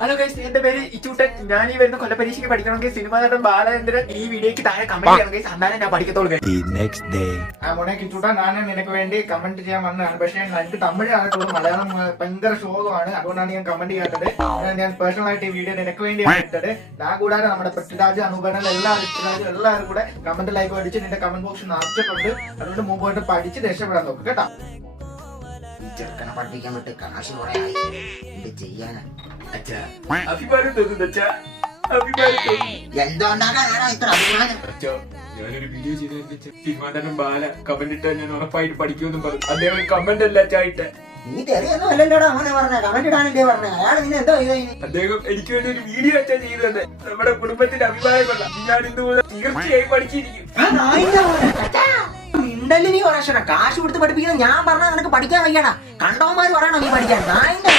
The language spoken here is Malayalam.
ഹലോ ഗൈസ്, എന്റെ പേര് ഇച്ചൂട്ടൻ. ഞാൻ ഈ വരുന്ന കൊല്ലപരീക്ഷയ്ക്ക് പഠിക്കണമെങ്കിൽ സിനിമാ നടൻ ബാലചന്ദ്രൻ ഈ വീഡിയോക്ക് താഴെ കമന്റ് ചെയ്യണം ഗൈസ്. അന്നാലും ഞാൻ പഠിക്കത്തോളൂ. മോനെ കിച്ചൂട്ടാ, ഞാൻ നിനക്ക് വേണ്ടി കമന്റ് ചെയ്യാൻ വന്നതാണ്. പക്ഷേ എനിക്ക് തമിഴ് അറിയത്തുള്ളൂ, മലയാളം ഭയങ്കര ശോകമാണ്. അതുകൊണ്ടാണ് ഞാൻ കമന്റ് ചെയ്യാത്തത്. ഞാൻ പേഴ്സണൽ ആയിട്ട് ഈ വീഡിയോ നിനക്ക് വേണ്ടിയാണ് ഇട്ടത്. ഞാൻ കൂടാതെ നമ്മുടെ പൃഥ്വിരാജ്, അനുപരൻ, എല്ലാവരും കൂടെ കമന്റ് ലൈക്ക് അടിച്ച് നിന്റെ കമന്റ് ബോക്സ് നിറച്ചിട്ടുണ്ട്. അതുകൊണ്ട് മുമ്പോട്ട് പഠിച്ച് രക്ഷപ്പെടാൻ നോക്കും കേട്ടോ. ഈ ചെറുക്കനെ പഠിപ്പിക്കാൻ വിട്ട് കാശ് കുറെ ആയി, എന്ത് ചെയ്യാനാ? അഭിമാനം തോന്നുന്നു അച്ഛാ, അഭിമാനം തോന്നുന്നു. എന്തുകൊണ്ടാണ് ഇത്ര അഭിമാനം? അച്ഛാ, ഞാനൊരു വീഡിയോ ചെയ്ത സിനിമാ നടൻ ബാല കമന്റ് ഇട്ടാൽ ഞാൻ ഉറപ്പായിട്ട് പഠിക്കുമെന്നും പറഞ്ഞു. അദ്ദേഹം കമന്റ് അല്ല അച്ഛാ ഇട്ടെ. നീ തെറിയൊന്നും അല്ലല്ലോടാ അവനെ പറഞ്ഞ, കമന്റ് ഇടാനല്ലേ പറഞ്ഞ. അയാൾ നിന്നെ എന്തോ ചെയ്ത? അദ്ദേഹം എനിക്ക് വേണ്ടി ഒരു വീഡിയോ അച്ഛാ ചെയ്തത്. നമ്മുടെ കുടുംബത്തിന്റെ അഭിപ്രായം കൊള്ളാം. ഞാൻ ഇന്ന് മുതൽ തീർച്ചയായും പഠിച്ചിരിക്കും. മിണ്ടല് നീ കുറേശ്ശോ. കാശ് കൊടുത്ത് പഠിപ്പിക്കണം ഞാൻ പറഞ്ഞാൽ നിനക്ക് പഠിക്കാൻ വയ്യടാ. കണ്ടവന്മാര് പറയണോ നീ പഠിക്കാൻ? നായിന്റെ